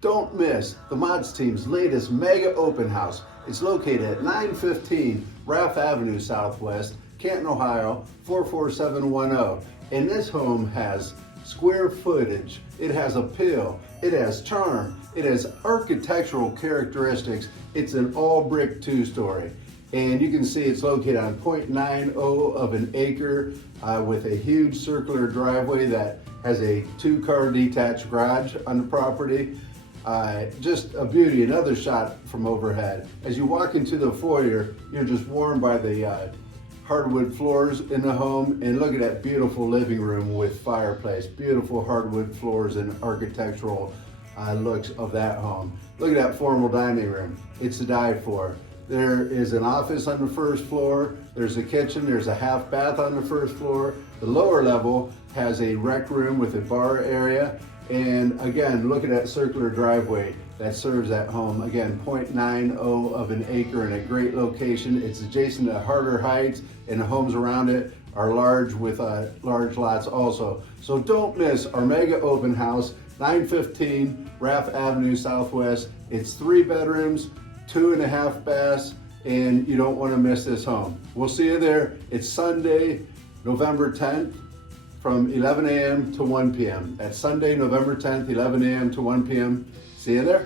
Don't miss the Mods team's latest mega open house. It's located at 915 Raff Avenue Southwest, Canton, Ohio 44710. And this home has square footage, it has appeal, it has charm, it has architectural characteristics. It's an all brick two-story. And you can see it's located on 0.90 of an acre with a huge circular driveway that has a 2-car detached garage on the property. Just a beauty. Another shot from overhead. As you walk into the foyer, you're just warmed by the hardwood floors in the home, and look at that beautiful living room with fireplace. Beautiful hardwood floors and architectural looks of that home. Look at that formal dining room. It's to die for. There is an office on the first floor. There's a kitchen. There's a half bath on the first floor. The lower level has a rec room with a bar area. And again, look at that circular driveway that serves that home. Again, 0.90 of an acre in a great location. It's adjacent to Harter Heights, and the homes around it are large with large lots also. So don't miss our mega open house, 915 Raff Avenue Southwest. It's 3 bedrooms, 2.5 baths, and you don't want to miss this home. We'll see you there. It's Sunday, November 10th. From 11 a.m. to 1 p.m. That's Sunday, November 10th, 11 a.m. to 1 p.m. See you there.